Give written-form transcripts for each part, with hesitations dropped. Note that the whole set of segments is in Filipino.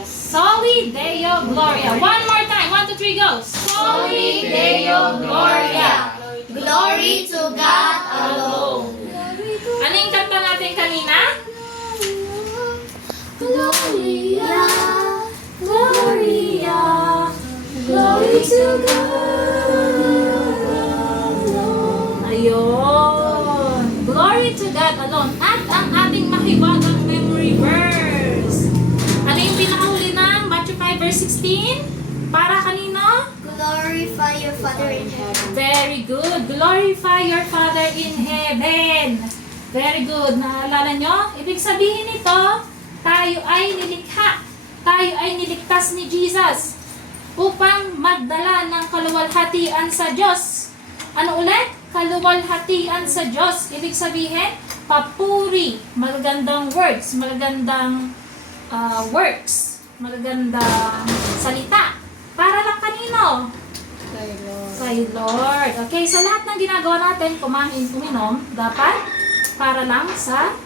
Gloria. Soli Deo Gloria. One more time. 1, 2, 3, go. Soli Deo Gloria. Glory to God alone. Ano yung kanta natin kanina? Gloria, Gloria, glory to God alone. Ayun. Glory to God alone. At ang ating mahiwagang memory verse. Ano yung pinakahuli ng Matthew 5 verse 16? Para kanino? Glorify your Father in heaven. Very good. Glorify your Father in heaven. Very good. Naalala nyo? Ibig sabihin nito, tayo ay nilikha. Tayo ay niligtas ni Jesus upang magdala ng kaluwalhatian sa Diyos. Ano ulit? Kaluwalhatian sa Diyos. Ibig sabihin, papuri, magagandang words, magagandang works, magagandang salita. Para lang kanino? Kay Lord. Okay, so lahat ng ginagawa natin, kumain, uminom, dapat para lang sa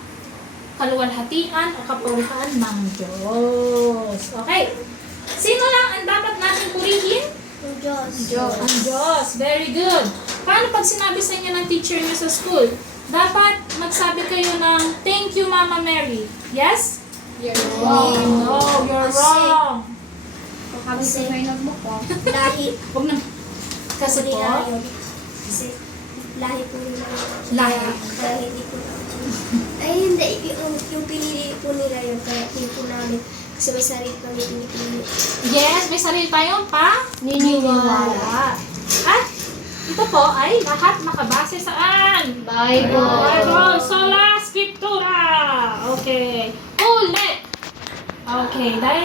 kaluwalhatian o kapurihan ng Diyos. Okay. Sino lang ang dapat natin purihin? Ang Diyos. Ang Diyos. Very good. Paano pag sinabi sa inyo ng teacher niyo sa school? Dapat magsabi kayo ng, thank you, Mama Mary. Yes? You're No, you're wrong. Kasi lahi Huwag na. Kasi po, nila yun. Kasi lahi po nila yun. Lahi. Kaya hindi po ay hindi, yung pinili po nila yun. Kaya hindi po namin. Kasi may sarili kami pinipili. yes, may sarili tayong niniwala. At ito po ay lahat nakabase saan? Bible. Sola Scriptura. Okay. Ulit. Okay. Dahil